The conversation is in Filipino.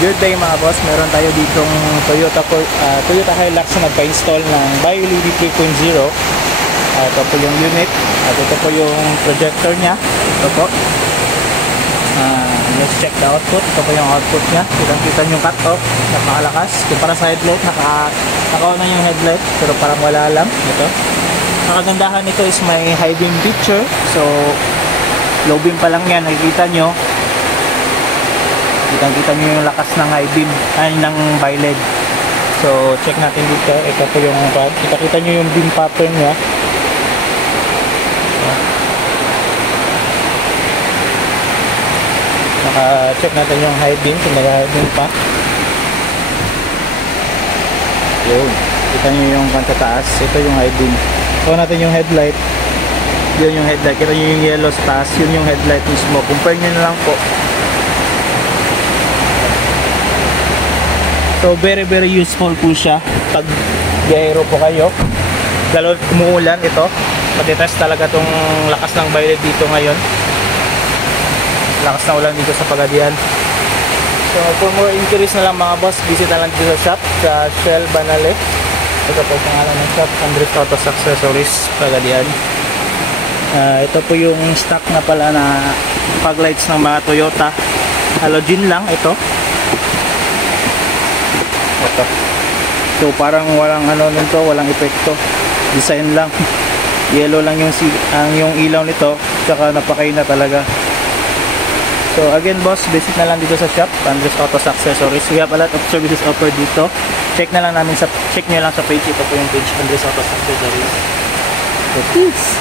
Good day mga boss, meron tayo ditong Toyota Hilux na nagpa-install ng BioLED 3.0. Ito po yung unit at ito po yung projector nya. Ito po. Let's check the output. Ito po yung output nya. Kita yung cut-off, napakalakas. Kumpara sa headlight, naka-on na yung headlight pero parang wala lang. Ito. Ang kagandahan nito is may high beam picture. So low beam pa lang yan, nakikita nyo. Kita nyo yung lakas ng high beam, ng BioLED. So check natin dito. Ito po yung kita nyo yung beam pattern nya. Naka-check natin yung high beam kung naka-high beam pa. Yun, kita nyo yung pantataas. Ito yung high beam. So natin yung headlight. Yun yung headlight. Kita nyo yung yellow sa taas. Yun yung headlight mismo. Compare nyo na lang po. So very useful po siya pag biyahero po kayo. Lalo umuulan ito. Matitest talaga tong lakas ng BioLED dito ngayon. Lakas na ulan dito sa Pagadian. So for more inquiries na lang mga boss, visit na lang dito sa shop sa Shell Banale. Ito po yung pangalan ng shop, Andres Auto Accessories, Pagadian. Ito po yung stock na pala na fog lights ng mga Toyota. Halogen lang ito. Ito. So parang walang nito, walang epekto. Design lang. Yellow lang yung ilaw nito, saka napakay na talaga. So again boss, visit na lang dito sa shop, Andres Auto Accessories. We have a lot of services offered dito. Check nyo lang sa page. Ito po yung page, Andres Auto Accessories. So peace!